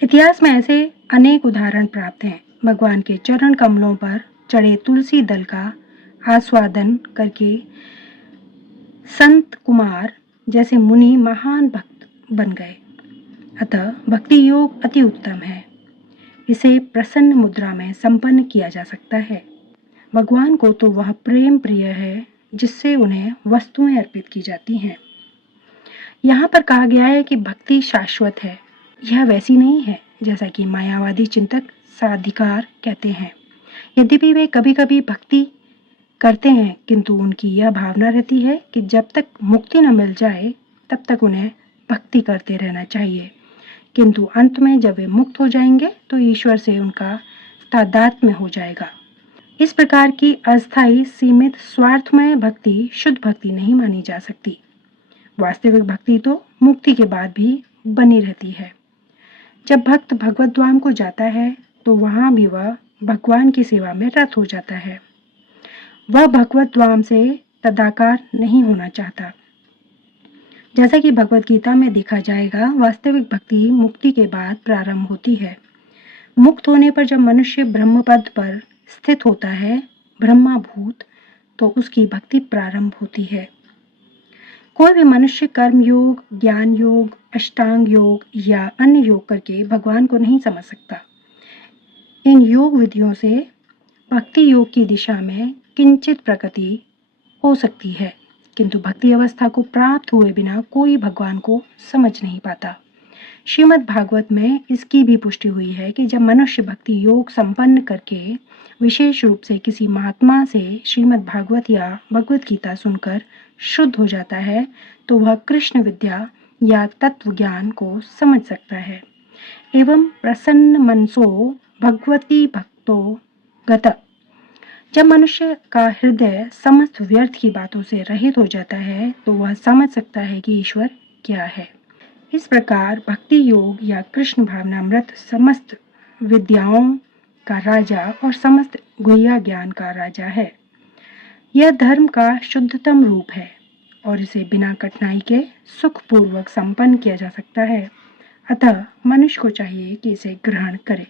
इतिहास में ऐसे अनेक उदाहरण प्राप्त हैं। भगवान के चरण कमलों पर चढ़े तुलसी दल का आस्वादन करके संत कुमार जैसे मुनि महान भक्त बन गए। अतः भक्ति योग अति उत्तम है। इसे प्रसन्न मुद्रा में संपन्न किया जा सकता है। भगवान को तो वह प्रेम प्रिय है जिससे उन्हें वस्तुएं अर्पित की जाती हैं। यहाँ पर कहा गया है कि भक्ति शाश्वत है। यह वैसी नहीं है जैसा कि मायावादी चिंतक साधिकार कहते हैं। यद्यपि वे कभी कभी भक्ति करते हैं, किंतु उनकी यह भावना रहती है कि जब तक मुक्ति न मिल जाए तब तक उन्हें भक्ति करते रहना चाहिए, किंतु अंत में जब वे मुक्त हो जाएंगे तो ईश्वर से उनका तादात्म्य हो जाएगा। इस प्रकार की अस्थायी, सीमित, स्वार्थमय भक्ति शुद्ध भक्ति नहीं मानी जा सकती। वास्तविक भक्ति तो मुक्ति के बाद भी बनी रहती है। जब भक्त भगवत धाम को जाता है तो वहां भी वह भगवान की सेवा में रत हो जाता है। वह भगवत धाम से तदाकार नहीं होना चाहता। जैसा कि भगवत गीता में देखा जाएगा, वास्तविक भक्ति मुक्ति के बाद प्रारंभ होती है। मुक्त होने पर जब मनुष्य ब्रह्मपद पर स्थित होता है, ब्रह्माभूत, तो उसकी भक्ति प्रारंभ होती है। कोई भी मनुष्य कर्म योग, ज्ञान योग, अष्टांग योग या अन्य योग करके भगवान को नहीं समझ सकता। इन योग विधियों से भक्ति योग की दिशा में किंचित प्रगति हो सकती है, किंतु भक्ति अवस्था को प्राप्त हुए बिना कोई भगवान को समझ नहीं पाता। श्रीमद् भागवत में इसकी भी पुष्टि हुई है कि जब मनुष्य भक्ति योग संपन्न करके विशेष रूप से किसी महात्मा से श्रीमद् भागवत या भगवत गीता सुनकर शुद्ध हो जाता है तो वह कृष्ण विद्या या तत्व ज्ञान को समझ सकता है। एवं प्रसन्न मनसो भगवती भक्तो गत। जब मनुष्य का हृदय समस्त व्यर्थ की बातों से रहित हो जाता है तो वह समझ सकता है कि ईश्वर क्या है। इस प्रकार भक्ति योग या कृष्ण भावनामृत समस्त विद्याओं का राजा और समस्त गुह्य ज्ञान का राजा है। यह धर्म का शुद्धतम रूप है और इसे बिना कठिनाई के सुखपूर्वक संपन्न किया जा सकता है। अतः मनुष्य को चाहिए कि इसे ग्रहण करे।